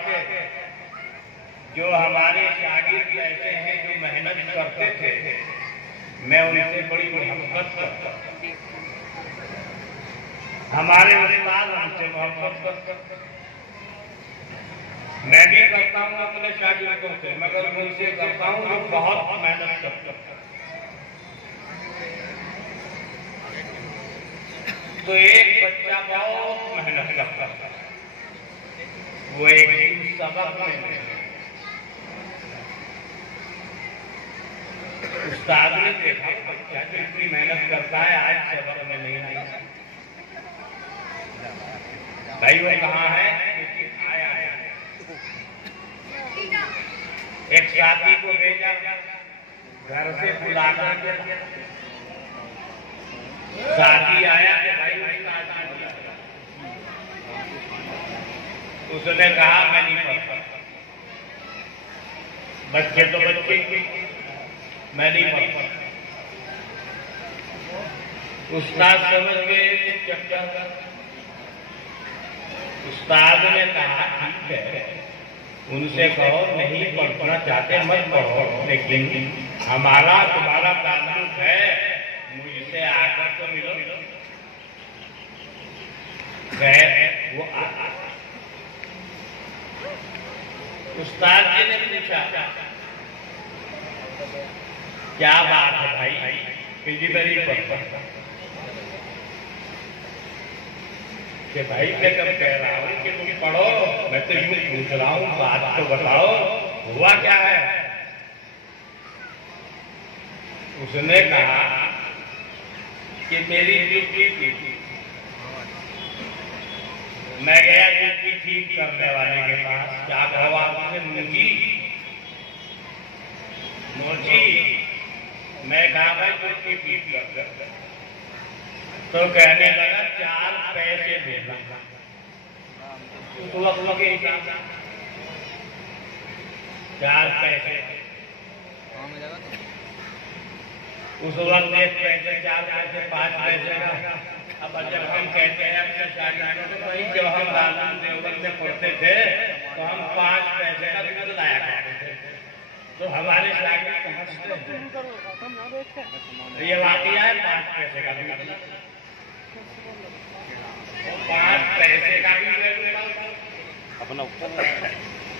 पढ़ाते, जो हमारे शागिर्द ऐसे हैं जो मेहनत करते थे, मैं उनसे बड़ी मोहब्बत करता हूँ। हमारे उस्ताद हमसे मोहब्बत करते, मैं भी करता हूँ अपने शागिर्दों से, मगर उनसे करता हूँ जो बहुत मेहनत करते हैं। तो एक बच्चा बहुत मेहनत करता था, वो एक दिन सबक में उस्ताद ने देखा बच्चा जो इतनी मेहनत करता है आज सबक में नहीं आया। भाई वो कहाँ है? आया है। एक साथी को भेजा, घर से बुला कर साथी आया कि भाई उसने कहा मैं नहीं पढ़ता। बच्चे तो बच्चे, मैं नहीं पढ़ता। उस्ताद समझ गए चक्कर। उस्ताद ने कहा ठीक है, उनसे कहो नहीं पढ़ना चाहते मत पढ़ो, लेकिन हमारा तुम्हारा ताल्लुक है, मुझसे आकर तो मिलो। वो उस्ताद जी ने पूछा क्या बात है भाई, किधर ही पढ़ता कि भाई मैं कब कह रहा हूँ कि तुम पढ़ो, मैं तो यूं पूछ रहा हूँ, बात तो बताओ हुआ क्या है। उसने कहा कि मेरी ड्यूटी थी, मैं गया ड्यूटी ठीक करने वाले के पास। क्या कहा आपने? मोची मैं कहा भाई ड्यूटी ठीक कर, तो कहने लगा 4 पैसे देना। तो वक्त लगे 4 पैसे। उस वक्त 1 पैसे, 4 पैसे, 5 पैसे का। अब जब हम कहते हैं अपने शागिर्दों को, भाई जब हम दारुल देवबंद में पढ़ते थे तो हम 5 पैसे का दूध लाया करते थे, तो हमारे शागिर्द हंसते हैं। ये वाकया है 5 पैसे का दूध, 5 पैसे का भी अपना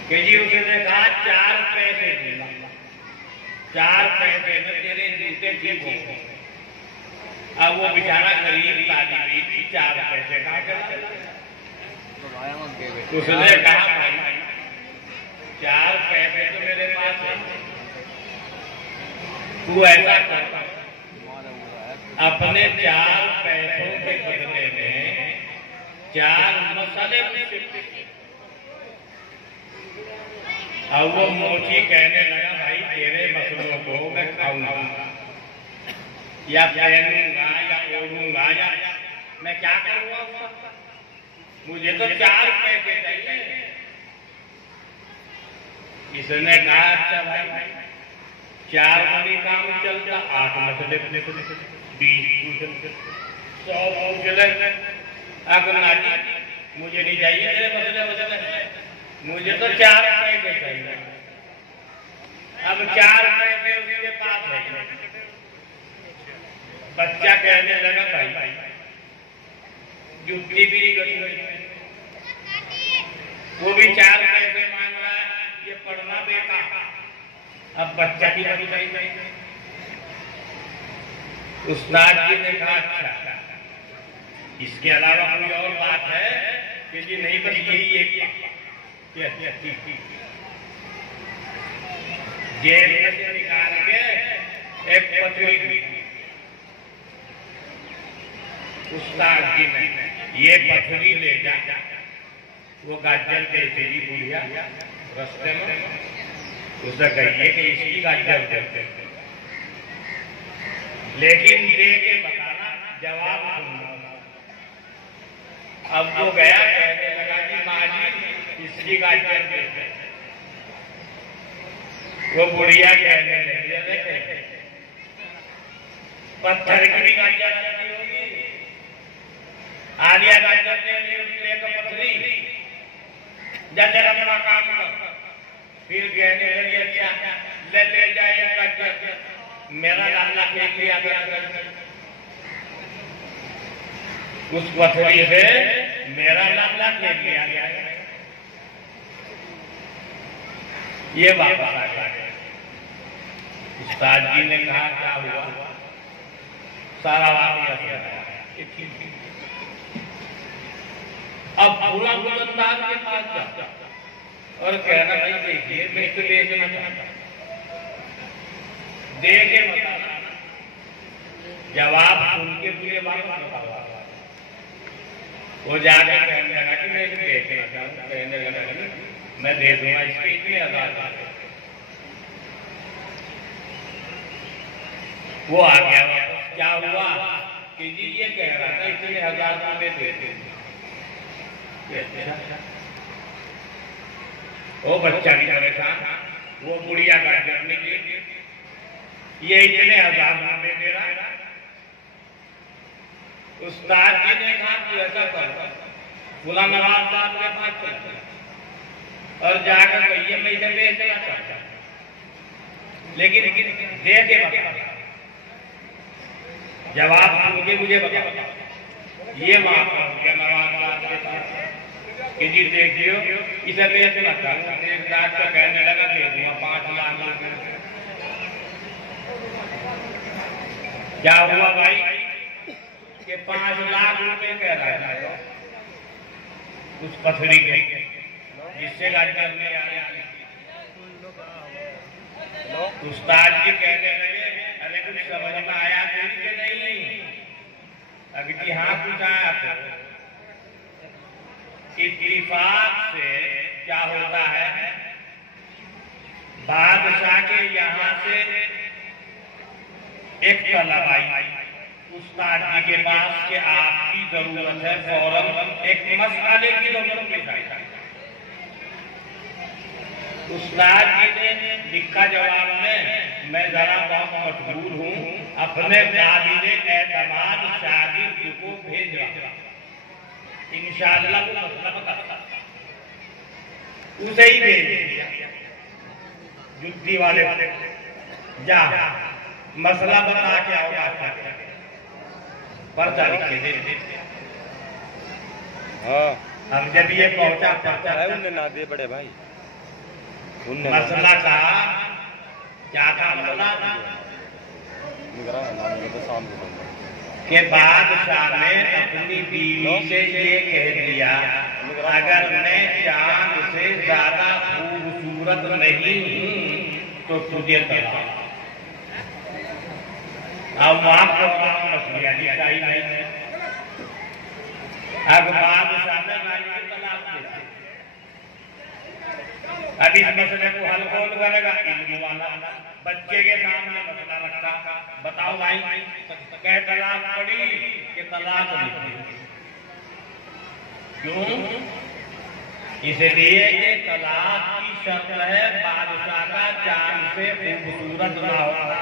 कि जी उसने कहा 4 पैसे देना, 4 पैसे में तेरे जूते ठीक हो। अब वो बेचारा गरीब तालिब 4 पैसे का चला। उसने कहा भाई 4 पैसे तो मेरे पास है, तू ऐसा करता अपने 4 पैसों के बदले में 4 मसाले। अब वो मोची कहने लगा भाई तेरे मसलों को मैं खाऊंगा या पहनूंगा या ओढ़ूंगा या मैं क्या करूंगा, मुझे तो 4 पैसे चाहिए। इसने कहा अच्छा भाई 4 मनी काम चलता, 8 मसले 20 100 पूछ। अगर नाजी मुझे नहीं चाहिए तेरे मसले, मुझे तो 4 पैसे चाहिए। अब 4 पैसे उसके पास है। बच्चा कहने लगा भाई जुत्ती भी गई, वो भी 4 पैसे मांग रहा है, ये पढ़ना बेकार। अब बच्चा की बड़ी गई। उस्ताद जी ने कहा अच्छा इसके अलावा कोई और बात है कि जी नहीं, बस यही एक जेल में से निकाल के एक पत्री दी। उस्ताद जी ने ये पथरी ले जा, वो गाजर देते जी बुढ़िया रास्ते में, उसे कहिए कि इसकी गाजर देते, लेकिन दे के बताना, जवाब सुनना। अब वो गया, कहने लगा कि माँ जी इसकी गाजर देते। वो बुढ़िया कहने लगी पत्थर की भी गाजर देती होगी, आलिया गाजर देनी उसकी एक पथरी। जा चल अपना काम कर। फिर कहने लगे अच्छा ले जाए मेरा लाला फेंक लिया गया उस पथरी से, मेरा लाला फेंक लिया गया। ये वापस आ गया। उस्ताद जी ने कहा क्या हुआ? सारा वाकया अब पूरा दुकानदार के पास जाता और कहना भाई देखिए मैं इसे बेचना चाहता, दे के बताना। जवाब सुन के पूरे वापस बताओ। वो जाकर कहने लगा कि मैं इसे बेचना चाहूँ। कहने लगा मैं दे दूंगा इसके इतने हजार। वो आ गया। क्या हुआ कि जी ये कह रहा था इतने हजार रुपये दे। वो बच्चा भी परेशान, वो बुढ़िया का करने के ये इतने हजार रुपये दे रहा। उस्ताद जी ने कहा कि ऐसा कर, गुलाम नवाज साहब के पास चल और जाकर कहिए मैं इसे बेचना चाहता, लेकिन दे के बता। जवाब मुझे बताओ। ये माफ कर नवाज साहब के पास कि जी देखियो इसे बेचना चाहता। एक रात का कहने लगा दे दूंगा 5 लाख। क्या हुआ भाई कि 5 लाख रुपए कह रहा है उस पथरी के जिससे गाड़ी करने आ रही। उस्ताद जी कहने लगे अरे कुछ समझ में आया कि नहीं? अगर हाँ कुछ आया तो इत्तिफाक से क्या होता है, बादशाह के यहाँ से एक तलब आई उस्ताद जी के पास कि आपकी जरूरत है, फौरन एक मसले की जरूरत है। उस्ताद जी ने लिखा जवाब में मैं जरा बहुत मजबूर हूँ, अपने काबिले एतमाद शागिर्द को भेज रहा, इंशाअल्लाह वो मसला बता। उसे ही भेज दिया जुद्दी वाले जा मसला बता के आओ। पर्चा लिख के दे। हम जब ये पहुंचा पर्चा उनने ना दे बड़े भाई मसला का क्या था? मसला के बादशाह ने अपनी बीवी से ये कह दिया अगर मैं चांद से ज्यादा खूबसूरत नहीं तो तुझे तलाक। अब वहां मसलिया नहीं। अब बादशाह ने तलाक दे। अभी इस मसले को हल कौन करेगा? इल्म वाला। बच्चे के सामने मसला रखा, बताओ भाई कह तलाक पड़ी कि तलाक नहीं? क्यों? इसलिए कि तलाक की शर्त है बादशाह का चांद से खूबसूरत ना होना।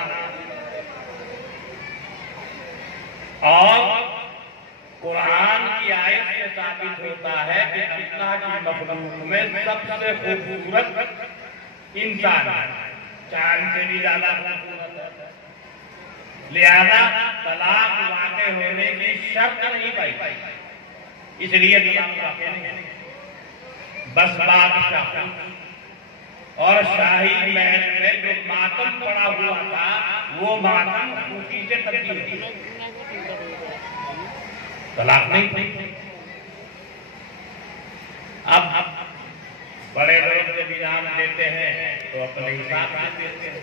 और कुरान की आयत से साबित होता है कि अल्लाह की मखलूक में सबसे खूबसूरत इंसान चांद से भी ज्यादा खूबसूरत है। लिहाजा तलाक वाक़े होने की शर्त नहीं पाई, इसलिए तलाक वाक़े नहीं। बस बादशाह और शाही महल में जो मातम पड़ा हुआ था वो मातम खुशी से तब्दील हुआ, तलाक नहीं थी। अब बड़े लोग जब इनाम देते हैं तो अपने हिसाब से देते हैं,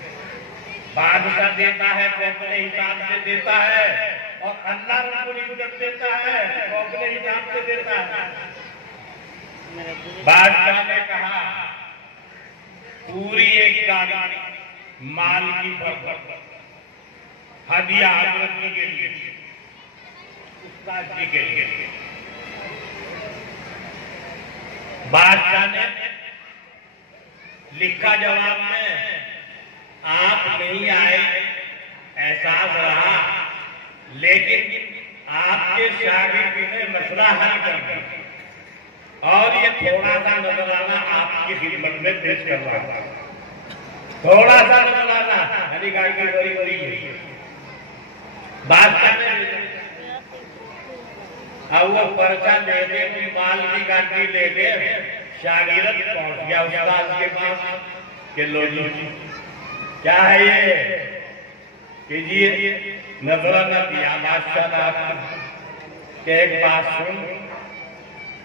बादशाह देता है तो अपने हिसाब से देता है, और अल्लाह रब्बुल इज्जत देता है तो अपने हिसाब से देता है। बादशाह ने कहा पूरी एक गाड़ी माल की हदिया हजरत जी के लिए, उस्ताद जी के लिए। बादशाह ने लिखा जवाब में आप नहीं आए, एहसास रहा, लेकिन आपके शागिर्द ने मसला हल कर दिया और ये थोड़ा सा नजराना में पेश कर रहा हूं। थोड़ा सा लगाना हरी गाड़ी की बड़ी बड़ी है बात करने अब वो पर्चा दे के माल की गाड़ी ले के शागिर्द पहुंच गया उस्ताद के पास के लो जी क्या है ये कीजिए नजर न दिया बादशाह के एक बात सुन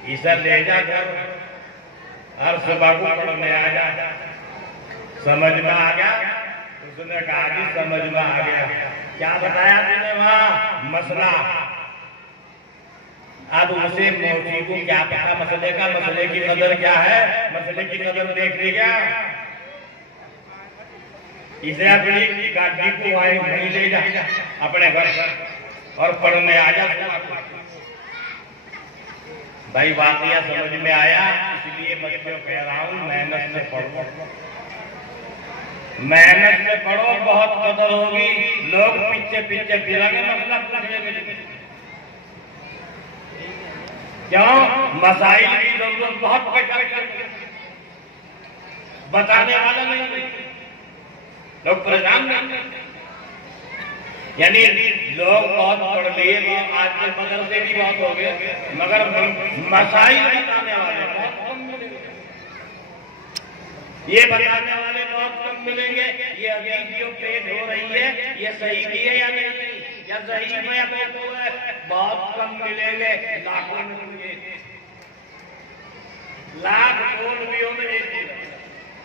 इसे ले जा कर हर सभा को पढ़ने आ जा समझ में आ गया उसने कहा कि समझ में आ गया क्या बताया तूने वहां मसला अब उसे मोची को क्या पता मसले का मसले की कदर क्या है मसले की कदर देख लिया इसे अपनी गाड़ी को वहीं ले जा अपने घर और पढ़ने आ जा भाई बात यह समझ में आया इसलिए बच्चों कह रहा हूं मेहनत से पढ़ो मेहनत से पढ़ो बहुत कदर होगी लोग पीछे पीछे फिरेंगे मतलब क्यों मसाइल की जरूरत बहुत बताने वाला नहीं लोग परेशान यानी लोग बहुत पढ़ लिए लोग आज के मदरसे भी बहुत हो गए मगर मसाइल बताने वाले बहुत कम मिलेंगे ये बताने वाले बहुत कम मिलेंगे ये हदीस जो पेश हो रही है ये सही भी है या नहीं या सही में या मौजूद है बहुत कम मिलेंगे लाखों मिलेंगे लाख कौन भी होंगे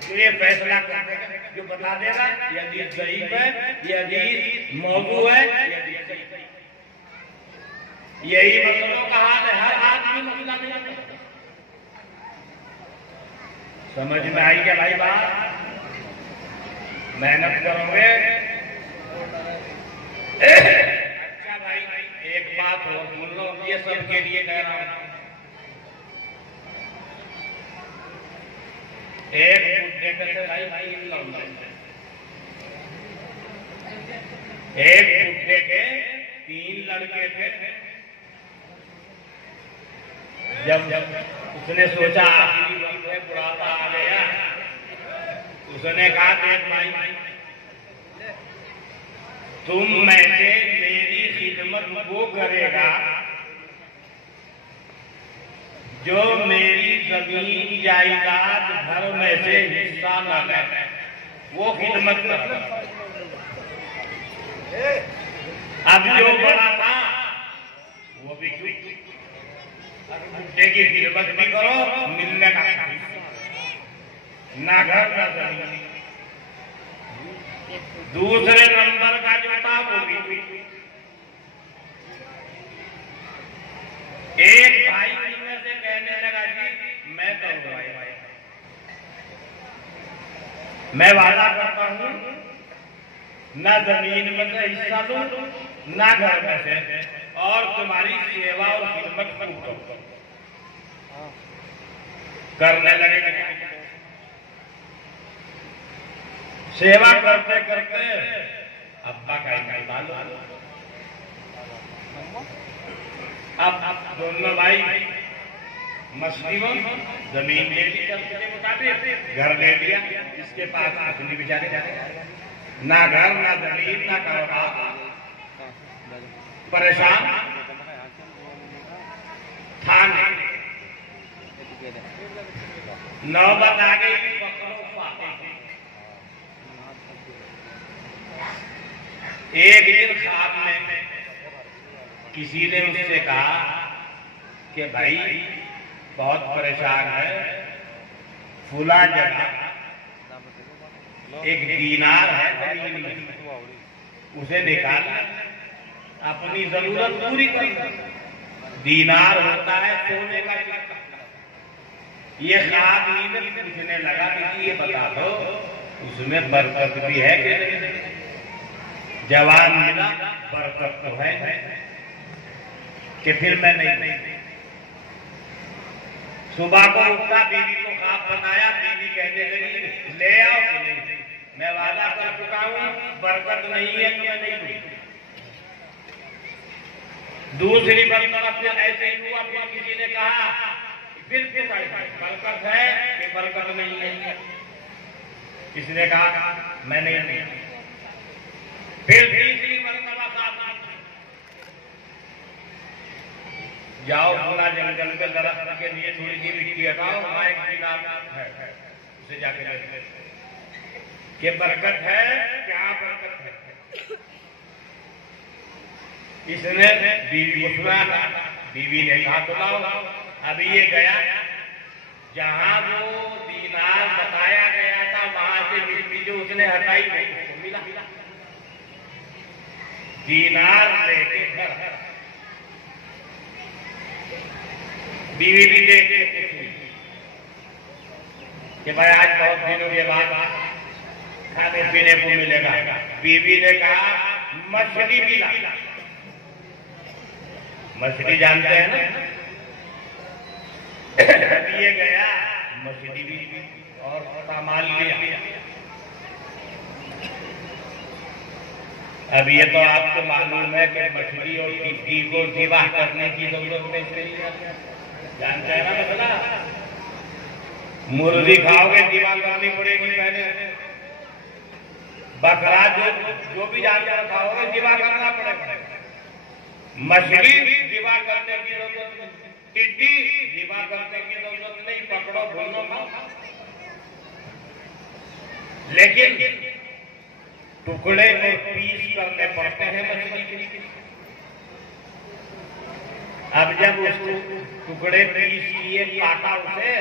जो ये फैसला कर देगा जो बता देगा ये हदीस सही है ये हदीस मौजूद है ये हदीस सही है यही मसलों का हाल है हर आदमी मसला नहीं समझ में आई क्या भाई बात मेहनत करोगे अच्छा भाई एक बात हो सुन लो ये सबके लिए कह रहा हूं एक बुढ़े भाई भाई एक बुढ़े के 3 लड़के थे जब उसने सोचा आखिरी वक्त है बुढ़ापा आ गया उसने कहा देख भाई तुम में से मेरी खिदमत वो करेगा जो मेरी जमीन जायदाद घर में से हिस्सा न ले वो खिदमत करता अब जो बड़ा था वो भी बुढ़े की खिदमत भी करो मिलने का ना घर ना जमीन दूसरे नंबर का जो था वो भी एक भाई में से कहने लगा जी मैं करूंगा मैं वादा करता हूं ना जमीन में से हिस्सा लूं ना घर में से और तुम्हारी सेवा और खिदमत करूंगा करने लगे सेवा करते करते अब्बा का निकाल लो अब दोनों भाई मछली जमीन ले ली घर ले लिया इसके पास मछली बेचारे ना घर ना जमीन ना कारोबार परेशान था नौबत आ गई एक दिन ख्वाब में किसी ने उससे कहा कि भाई बहुत परेशान है फुला जगह एक दीनार है जमीन में उसे निकाल अपनी जरूरत पूरी कर दीनार होता है सोने का ये ख्वाब में पूछने लगा कि ये बता दो उसमें बरकत भी है कि नहीं जवाब मिला बरकत तो है कि फिर मैं नहीं सुबह को उठा बीवी को ख्वाब बताया बीवी कहने लगी ले आओ कि नहीं मैं वादा कर चुका हूं बरकत नहीं है तो मैं नहीं दूंगी दूसरी बरकत फिर ऐसे ही हुआ फिर किसी ने कहा फिर बरकत है कि बरकत नहीं है इसने कहा मैं नहीं। फिर तीसरी मरतबा साथ जाओ पूरा जंगल में दरख्त के लिए थोड़ी सी मिट्टी हटाओ, वहां एक मीनार है उसे जाके के बरकत है। क्या बरकत है? इसने बीवी को सुनाया, बीवी ने कहा तो लाओ। अभी ये गया जहां वो दीनार बताया गया था, वहां से मिट्टी जो उसने हटाई उसको मिला। दीनार लेके घर बीवी भी देख के खुश हुई कि भाई आज बहुत दिनों के बाद खाने पीने को मिलेगा। बीवी ने कहा मछली भी ला। मछली जानते हैं ना? ये गया मछली भी और सामान लिया। अब ये तो आपको मालूम है कि मछली और टिड्डी को विवाह करने की जरूरत नहीं है, जानते हैं ना मसला? मुर्गी खाओगे विवाह करनी पड़ेगी पहले। बकरा जो भी जानवर खाओगे विवाह करना पड़ेगा। मछली विवाह करने की जरूरत नहीं, टिड्डी विवाह करने की जरूरत नहीं, पकड़ो भूनो खाओ। लेकिन टुकड़े और पीस करने पड़ते हैं मछली के लिए। अब जब उसको टुकड़े पीस किए, काटा उसे,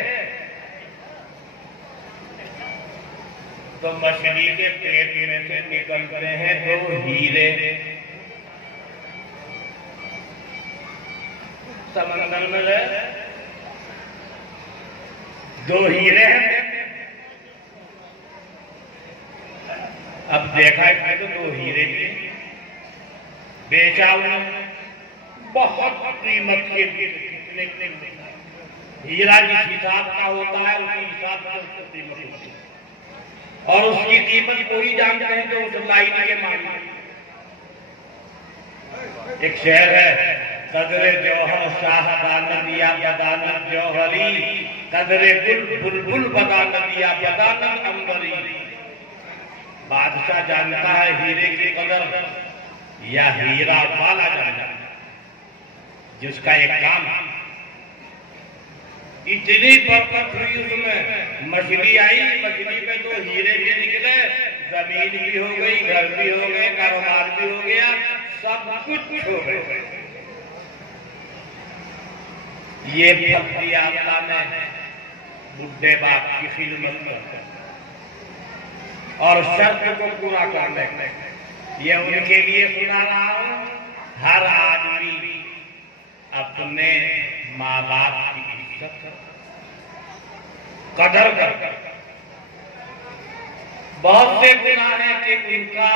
तो मछली के पेट में से निकलते हैं दो हीरे। समंदर में दो हीरे हैं। अब देखा है तो दो हीरे बेचा उन्होंने बहुत कीमत के। हीरा जिस हिसाब का होता है उसी हिसाब से उसकी कीमत होती है, और उसकी कीमत कोई जानते हैं जो उस लाइन के मालिक। एक शहर है, कदरे जौहर शाह बदानदिया बदानत जौहरी, कदरे बुलबुल बदानदिया बदानत अंबरी। बादशाह जानता है हीरे की कदर या हीरा वाला जानता है, जिसका एक काम इतनी बरकत हुई उसमें। मछली आई, मछली में दो हीरे भी निकले, जमीन भी हो गई, घर भी हो गए, कारोबार भी हो गया, सब कुछ हो गए। ये भी आपदा में बुढ़े बाप की खिदमत करते और शर्त को पूरा करने, ये उनके लिए सुना रहा हूं। हर आदमी अपने माँ बाप की इज्जत कर, कदर कर। बहुत से गुनाह हैं कि उनका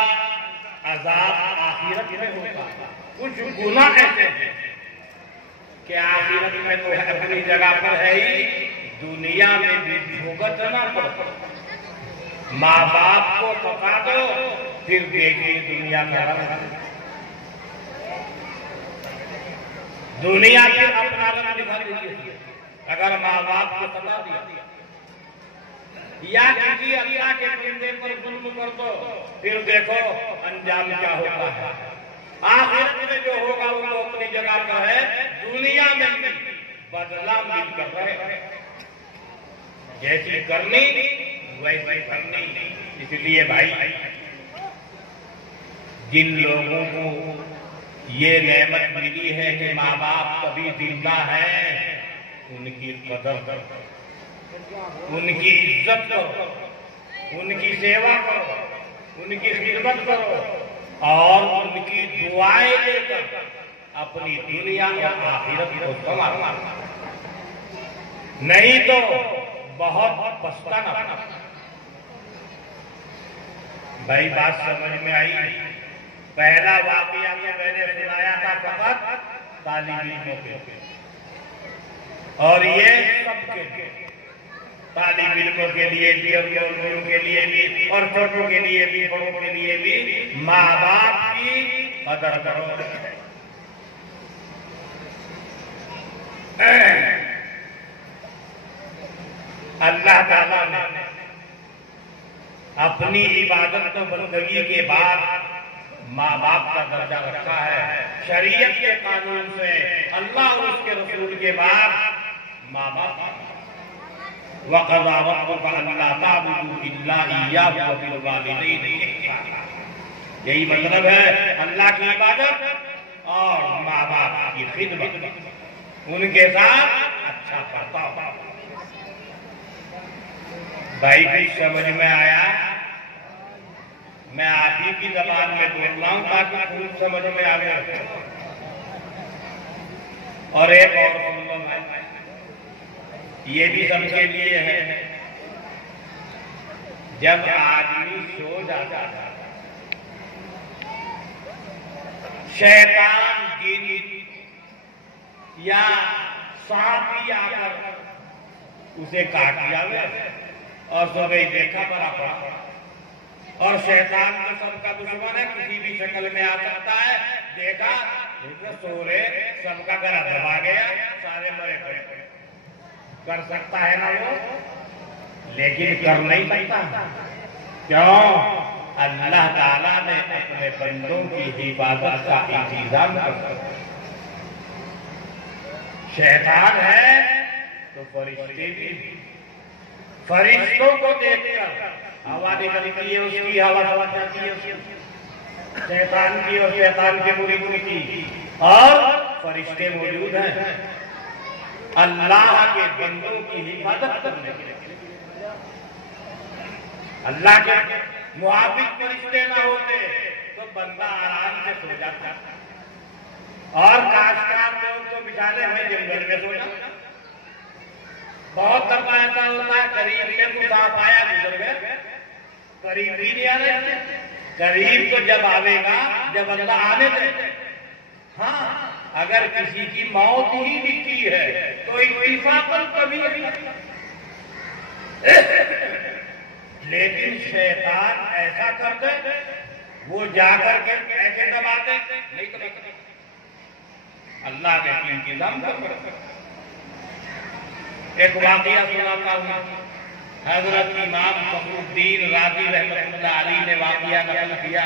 अजाब आखिरत में होगा। कुछ गुनाह ऐसे हैं कि आखिरत में तो अपनी जगह पर है ही, दुनिया में भी भुगतना पड़ता। माँ बाप को पका दो, फिर देखिए दुनिया का रंग। दुनिया फिर अपना रंग दिखा दीजिए अगर माँ बाप को सता दिया, या किसी अल्लाह के बंदे पर जुल्म कर दो, फिर देखो अंजाम क्या होता है। आखिरत में जो होगा वो अपनी जगह पर है, दुनिया में भी बदला मिल कर रहे। जैसी करनी वैसी करनी। इसलिए भाई, जिन लोगों को ये नेमत मिली है कि माँ बाप कभी जिंदा है, उनकी कदर करो, उनकी इज्जत करो, उनकी सेवा करो, उनकी खिदमत करो और उनकी दुआएं लेकर अपनी दुनिया और आखिरत को संवारो। नहीं तो बहुत पछताना। भाई बात समझ में आई? पहला वाकया तो मैंने सुनाया था फकत तालिब इल्मों के, और ये सबके तालिब इल्मों के लिए भी और मौलवियों के लिए भी और छोटों के लिए भी बड़ों के लिए भी, माँ बाप की कदर करो। अल्लाह ताला ने अपनी इबादत तो बंदगी के बाद माँ बाप का दर्जा रखा है। शरीयत के कानून से अल्लाह और उसके रसूल के बाद माँ बाप। वक़ज़ा रब्बुका अल्ला ताबुदू इल्ला इय्याहु व बिल वालिदैनि इहसाना। यही मतलब है अल्लाह की इबादत और माँ बाप की खिदमत, उनके साथ अच्छा बर्ताव। भाई कुछ समझ में आया? मैं आप ही की जबान में बोल रहा हूं ताकि पूरी समझ में आवे। और एक और सुन लो भाई, ये भी सबके लिए है। जब आदमी सो जाता है, शैतान गिन या सांप ही आकर उसे काट लिया और सुबह देखा बड़ा पड़ा। और शैतान तो सबका दुश्मन है, किसी भी शक्ल में आ सकता है। देखा सो रहे, सबका गला दबा गया, सारे मरे पड़े। कर सकता है ना वो, लेकिन कर नहीं सकता। क्यों? अल्लाह ताला ने अपने बंदों की हिफाजत का इंतजाम कर रखा। शैतान है तो फरिश्ते भी, फरिश्तों को देखकर हवा निकलती है, उसकी हवा समझ जाती है शैतान की, और शैतान के बुरी की, और फरिश्ते मौजूद हैं अल्लाह के बंदों की हिफाजत करने के लिए। अल्लाह के मुआफिक फरिश्ते ना होते तो बंदा आराम से सो जाता, और काशकार लोग तो बेचारे हमें जंगल में सो जाता। बहुत दफा ऐसा होता है, करीब में कुछ सांप आया, गुजर गए, करीब भी नहीं आ रहे। करीब तो जब आवेगा जब अल्लाह आने दे। हाँ, अगर किसी की मौत ही लिखी है तो इत्तिफाकन कभी, लेकिन शैतान ऐसा कर दे, वो जाकर के ऐसे दबा दे, नहीं दबा सकते। अल्लाह ने इंतजाम कर। एक वाकया सुनाता हूं, हजरत इमाम फखरुद्दीन राज़ी रहमतुल्लाह अलैह ने वाकया नकल किया।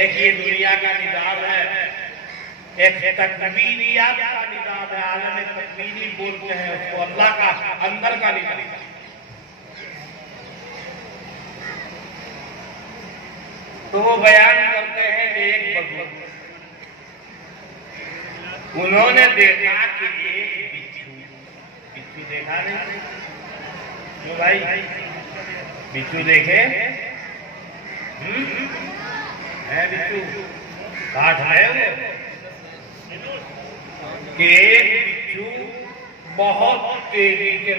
एक ये दुनिया का निज़ाम है, एक तकवीनियात का निज़ाम है, आलम तकवीनी बोलते हैं उसको, अल्लाह का अंदर का निज़ाम। तो वो बयान करते हैं एक बुजुर्ग, उन्होंने देखा कि एक बिच्छू देखा नहीं तो भाई, बिच्छू देखे है, बिच्छू काट है वो, कि एक बिच्छू बहुत तेजी से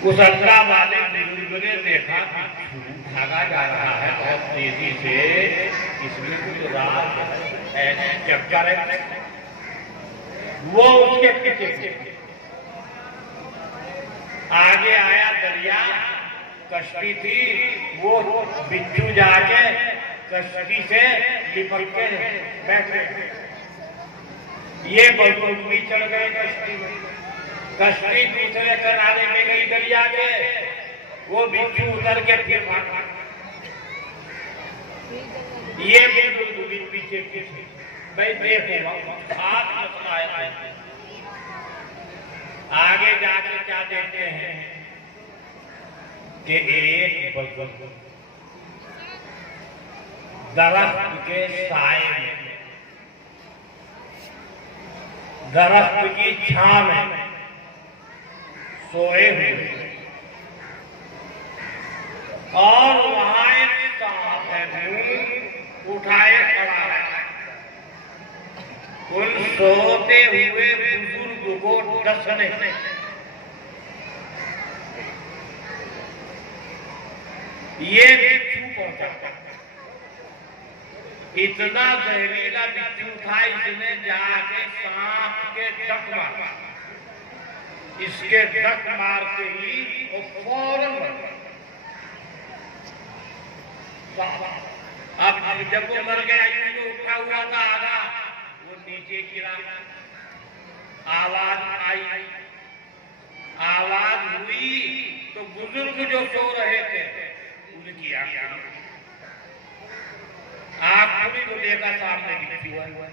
उस अल्लाह वाले बुजुर्ग ने देखा बिच्छू भागा जा रहा है बहुत तेजी से, इसमें कुछ रात ऐसे चक्कर है, वो उसके पीछे आगे आया। दरिया कश्ती थी, वो बिच्छू जाके कश्ती से लिपट के बैठे, ये बलून भी चढ़ गए कश्ती में, कश्ती दूसरे किनारे में गई दरिया के, वो बिच्छू उतर के फिर भागा। ये बुजुर्ग भी पीछे पीछे भाई देखो हाथ मसला है। आगे जाके क्या देखते हैं कि एक बुजुर्ग दरख्त के साए में, दरख्त की छां में सोए हुए, और वहां एक सांप है, मुंह उठाए खड़ा है। उन सोते हुए बुजुर्ग को डसने से ये बिच्छू पहुंचा। इतना जहरीला बिच्छू था, इसने जाके सांप के डक मारा। इसके डक मारते ही वो फौरन अब जब वो मर गया, जो उठा हुआ था आधा, वो नीचे गिरा, आवाज आई बुजुर्ग जो सो रहे थे उनकी आंख खुली तो देखा सामने बिच्छू हुआ।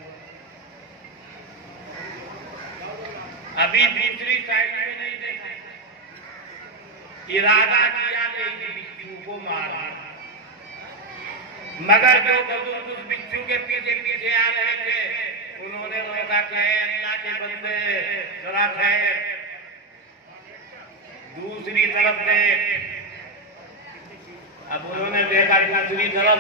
अभी दूसरी साइड में नहीं देखा, इरादा किया कि बिच्छू को मारा, मगर जो बुजुर्ग उस बिच्छू के पीछे पीछे आ रहे थे उन्होंने रोका कि अल्लाह के बंदे जरा खैर दूसरी तरफ देख। अब उन्होंने देखा दूसरी तरफ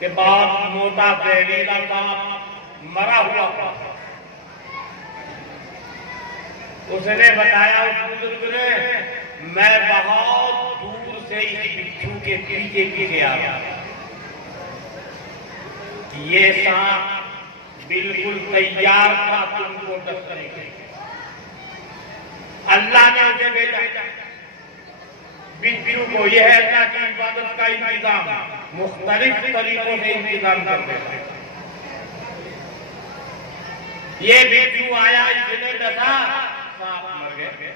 के बहुत मोटा जहरीला सांप मरा हुआ था। उसने बताया उस बुजुर्ग ने, मैं बहुत दूर से इस बिच्छू के पीछे पीछे आ गया, ये सांप बिल्कुल तैयार था तुमको डसने के। अल्लाह ने उसे भेजा बिच्छू को, यह अल्लाह की इबादत का इंतजाम, मुख्तलिफ तरीकों से इंतजाम कर देता है। ये बिच्छू आया, इसने डसा, सांप मर गया।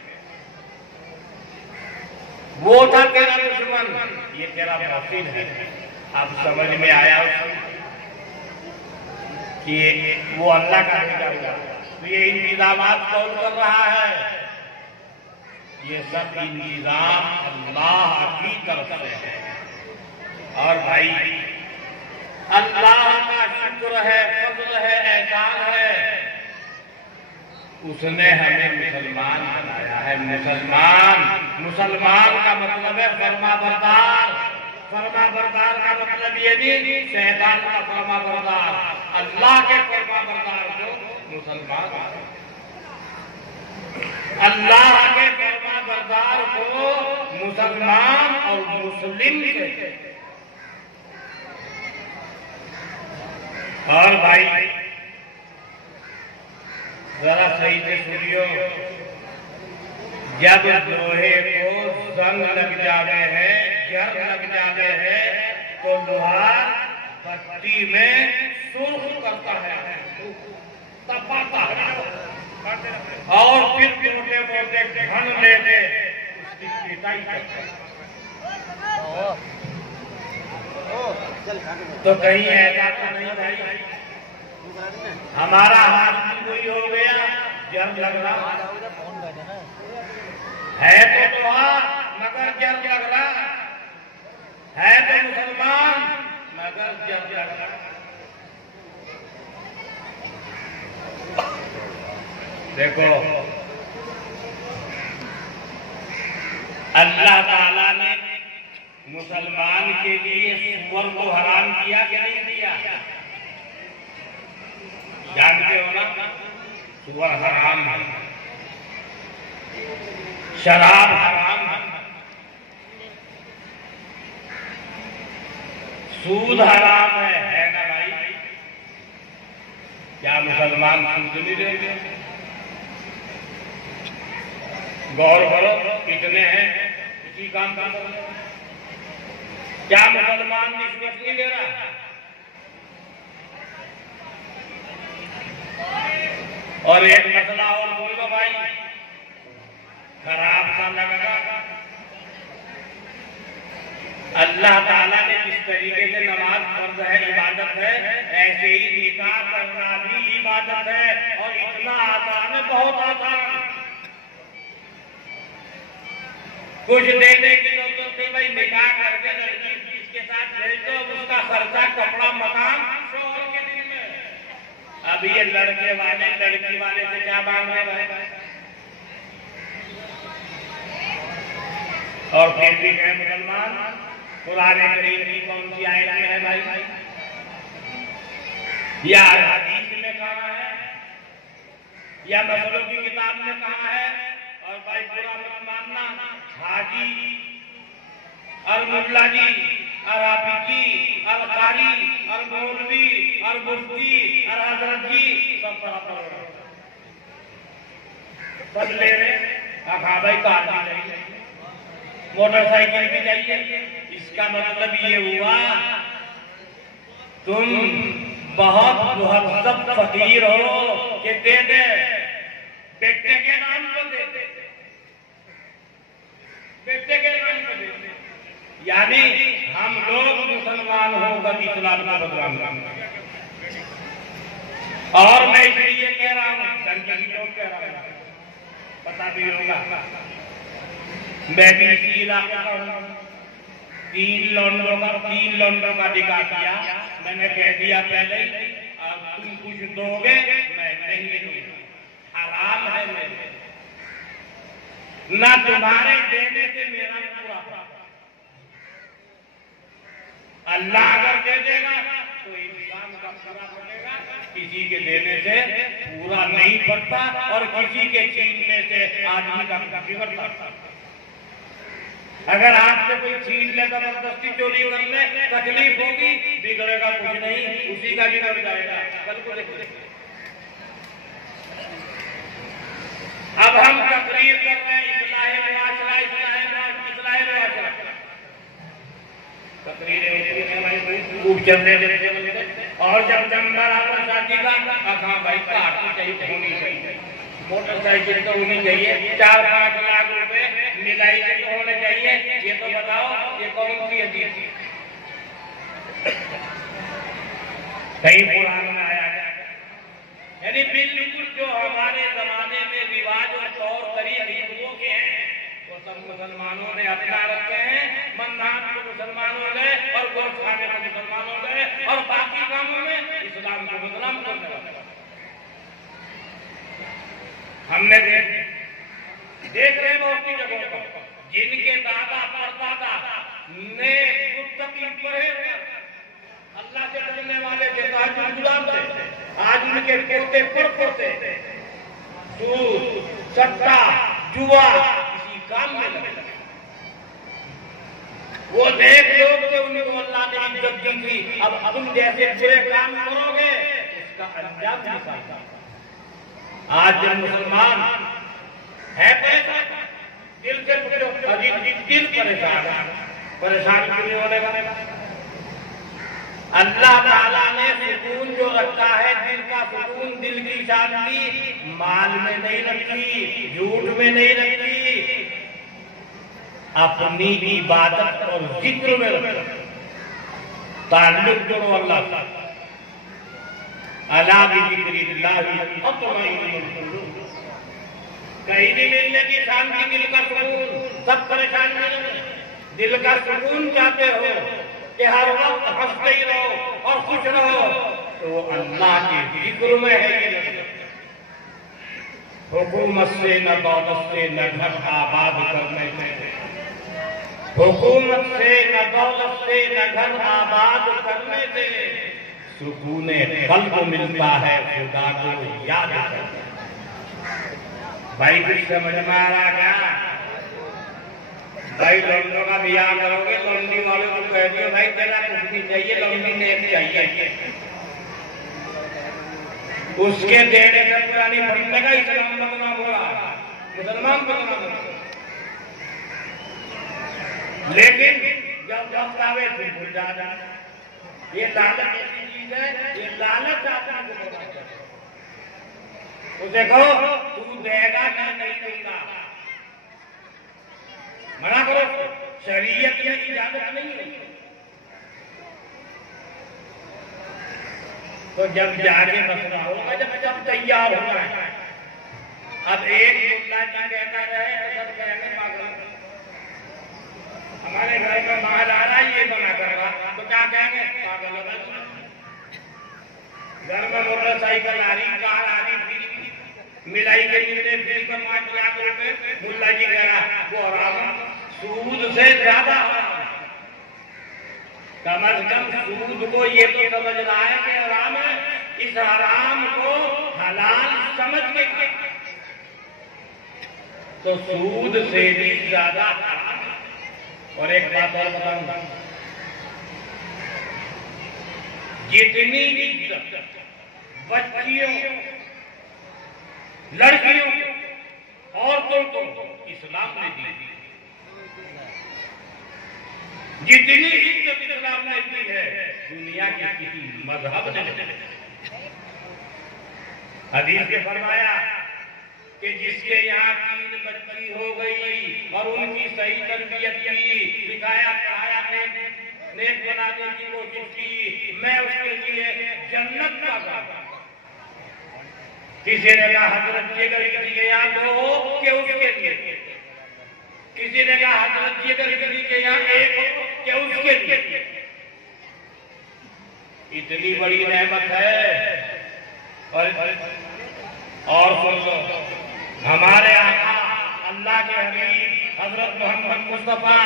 वो था तेरा दुश्मन, ये तेरा मौसीन है। अब समझ में आया कि वो अल्लाह का भेजा हुआ, तो ये इंतजामात कौन कर रहा है? ये सब इंतजाम अल्लाह की तरफ से है। और भाई अल्लाह का शुक्र है, फज़्ल है, एहसान है, उसने हमें मुसलमान बनाया है। मुसलमान का मतलब है फरमा बरदार। फरमा बरदार का मतलब ये नहीं शैतान का फरमा बरदार, अल्लाह के फरमा बरदार को मुसलमान, अल्लाह के फरमा बरदार को मुसलमान और मुस्लिम कहते हैं। और भाई जरा सही से सुनियो, जब लोहे को जंग लग जावे है, जंग लग जावे है, तो लोहार पत्ती में सुर्ख करता है, तपाता है, और फिर मोटे मोटे घन लेके उसकी पिटाई करता है। तो कहीं ऐसा तो नहीं भाई हमारा हाथ कोई हो गया, जंग लग रहा है तो लोहार मगर जंग लग रहा है, तो मुसलमान मगर जंग लग रहा। देखो अल्लाह ताला ने मुसलमान के लिए सूअर को हराम किया कि नहीं किया? जानते हो ना, सूअर हराम है, शराब हराम है, सूद हराम है ना भाई? क्या मुसलमान सूद नहीं देंगे? गौर करो कितने हैं इसी काम का। क्या मुसलमान रिश्वत नहीं दे रहा? और एक मसला और बोल दो भाई, खराब सा लग रहा, अल्लाह ताला ने जिस तरीके से नमाज फर्ज है, इबादत है, ऐसे ही निकाह करना भी इबादत है। और इतना आसान है, बहुत आसान। कुछ देने की जरूरत नहीं भाई, निकाह करके लड़की इसके साथ भेज दो, उसका खर्चा कपड़ा मकान शोहर के दिन में। अब ये लड़के वाले लड़की वाले से क्या मांग रहे हैं? और फिर भी है मुसलमान। कुरान करीम की कौन सी आयत में है भाई? या हदीस में कहा है, या मसलों की किताब में कहा है? और भाई पूरा मत मानना, हाजी और मुल्ला जी और हाफिज जी और कारी और मौलवी और मुफ्ती और हजरत जी सब बराबर हो, सब ले रहे। हाँ भाई कार भी चाहिए, मोटरसाइकिल भी चाहिए। इसका मतलब ये हुआ तुम बहुत मुहज्जब फकीर हो कि दे दे, बेटे के नाम को दे दे, बेटे के इस्लाम को बदनाम करना। और मैं इसलिए कह रहा हूँ, कह रहा हूँ, पता भी होगा, मैं भी इसी इलाके का हूँ। 3 लौंडों का निकाह किया, मैंने कह दिया पहले ही, अब तुम कुछ दोगे मैं नहीं दूंगा, हराम है मेरे, ना तुम्हारे देने से मेरा पूरा, अल्लाह अगर दे देगा तो इंसान का पूरा बनेगा, किसी के देने से पूरा नहीं पड़ता और किसी के छीनने से आदमी का बिगड़ पड़ता। अगर आपसे कोई छीन ले, जबरदस्ती चोरी कर ले, तकलीफ होगी, बिगड़ेगा कुछ नहीं, उसी का बिगड़ जाएगा। कल को देखिए, अब हम तकरीर कर रहे हैं इस्लाह तकरीरें खूब चलने देते, और जब नंबर आता शादी का, हाँ भाई कार तो चाहिए, होनी चाहिए, मोटरसाइकिल तो होनी चाहिए, 4-5 लाख रुपए मिलाई तो होने चाहिए। ये तो बताओ ये कौन सी हदीस है? कहीं कुरान में आया है? यानी बिल्कुल जो हमारे जमाने में रिवाज और तौर तरीके हिंदुओं के हैं वो सब मुसलमानों ने अपना रखे हैं। मन्नान को मुसलमान हो गए और गोरखाने को मुसलमान हो गए और बाकी कामों में इस्लाम को बदनाम करने लगे। हमने देख रहे बहुत सी जगहों पर जिनके दादा परदादा ने मुत्तकी परहेजगार अल्लाह से डरने वाले थे, आज उनके पोते पड़पोते सूद, सट्टा, जुआ इसी काम में लगे। वो देख लोग थे, उनको अल्लाह ने इज्जत दी थी। अब तुम जैसे बुरे काम करोगे इसका अंजाम निकालता। आज जब मुसलमान है परेशान, दिल से पूछो, दिल परेशान क्यों नहीं होने वाला? अल्लाह ताला ने सुकून जो रखा है, दिल का सुकून, दिल की शांति माल में नहीं रखी, झूठ में नहीं रखी, अपनी इबादत और जिक्र में रखी। ताल्लुक जोड़ो अल्लाह से, अला बिज़िक्रिल्लाह तत्मइन्नुल कुलूब। कहीं नहीं मिलने की शांति, दिल का सुकून, सब परेशान नहीं। दिल का सुकून चाहते हो कि हर वक्त हंसते ही रहो और खुश रहो, तो अल्लाह के जिक्र में है ये। हुकूमत से न दौलत से न घर आबाद करने से, हुकूमत से न दौलत से न घर आबाद करने से सुकूने कल्ब मिलता है, खुदा को याद करना। भाई कुछ समझ में आ रहा क्या? भाई लौंडों का ब्याह करोगे, लौंडी वालों को कह दियो भाई तेरा कुछ नहीं चाहिए, लौंडी ने एक चाहिए, उसके देने से पूरा नहीं पड़ेगा। इस्लाम बदनाम हो रहा, मुसलमान बदनाम हो रहा। लेकिन जब आवे थे भूल जाना, ये लालच ऐसी चीज है, ये लालच आदमी को बदनाम करता है। तो देखो तू देगा मैं नहीं दूंगा, मना करो, शरीयत में इजाजत नहीं है। तो जब जाके मसला होगा, जब तैयार होना है। अब एक मुल्ला जी कहता रहे तो सब कहेंगे पागल, हमारे घर में माल आ रहा है ये बना कर रहा, तो क्या कहेंगे? पागल हो गया। घर में मोटरसाइकिल आ रही, कार आ रही, मिलाई के मिलने फिर 5 लाख रुपए, मुल्ला जी कह रहा वो हराम, सूद से ज्यादा कम अज कम सूद को ये तो समझना है कि हराम है, इस हराम को हलाल समझ के तो सूद से भी ज्यादा हराम है। और एक बात और बताऊंगा, जितनी इज्जत बच्चियों, लड़कियों, औरतों को इस्लाम ने दी, जितनी इज्जत इस्लाम ने दी है दुनिया के किसी मजहब ने नहीं। हदीस में फरमाया कि जिसके यहाँ 3 बच्ची हो गई और उनकी सही तरबियत की, सिखाया पढ़ाया नेक बनाने की कोशिश की, मैं उसके लिए जन्नत का किसी ने कहा हजरत जिगर के लिए यहाँ दो के उसके लिए, किसी ने कहा हजरत जिगर के यहाँ एक के उसके लिए। इतनी बड़ी नेमत है। और सुन लो, हमारे आका अल्लाह के हबीब हजरत मोहम्मद मुस्तफा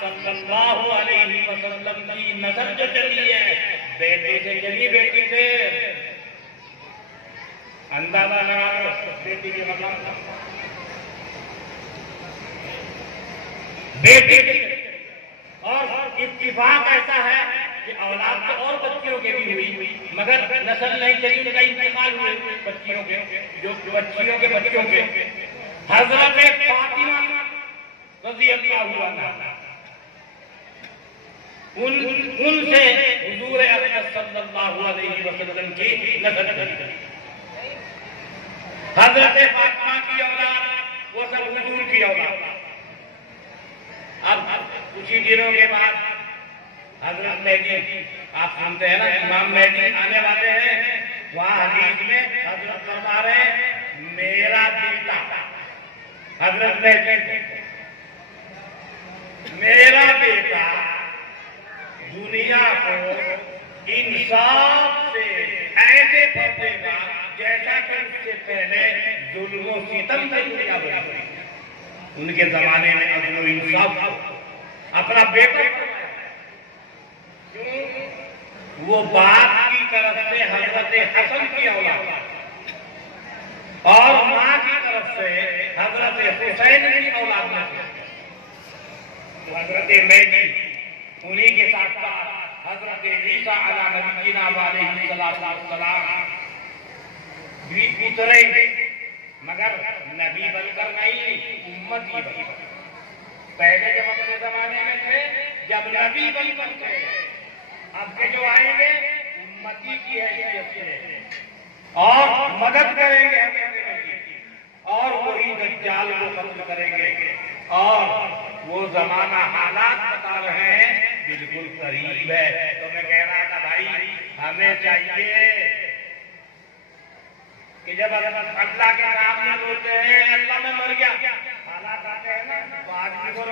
सल्लल्लाहु अलैहि वसल्लम की नजर जो चली है बेटे से चली, बेटी से अंदाजा लगा लो बेटी के मकाम बेटी। और इत्तिफाक ऐसा है कि औलाद तो और बच्चियों के भी हुई, मगर नस्ल नहीं चली, उनका इंतकाल हुए बच्चियों के, जो बच्चियों के बच्चों के। हजरत फातिमा रज़ी अल्लाहु अन्हा उनसे हुजूर अकरम सल्लल्लाहु अलैहि वसल्लम की नस्ल चली। हजरत फातिमा की औलाद वो सब हुजूर की औलाद। अब कुछ ही दिनों के बाद हजरत मेहदी, आप सुनते हैं ना इमाम मेहदी आने वाले हैं, वहां हदीस में हजरत फरमा रहे हैं मेरा बेटा हजरत मेहदी, मेरा बेटा दुनिया को इंसाफ से ऐसे फंसेगा जैसा कि उससे पहले जुल्म और सितम से दुनिया बनी। उनके जमाने में अदल इंसाफ अपना बेटा, वो बाप की तरफ से हजरत हसन की औलाद और माँ की तरफ से हजरत हुसैन की औलाद में हजरत मेहदी, उन्हीं के साथ साथ हजरत ईसा अला नबीना अलैहिस्सलाम भी उतरे, मगर नबी बनकर नहीं, उम्मती बनकर। पहले जब अपने जमाने में थे जब नबी बनकर थे, अब के जो आएंगे उम्मती की हैसियत से और मदद करेंगे और वही दज्जाल को खत्म करेंगे। और वो जमाना हालात बता रहे हैं बिल्कुल करीब है। तो मैं कह रहा था भाई हमें चाहिए कि जब अल्लाह के सामने बोलते हैं अल्लाह मैं मर गया, हालात आते हैं ना, तो आदमी को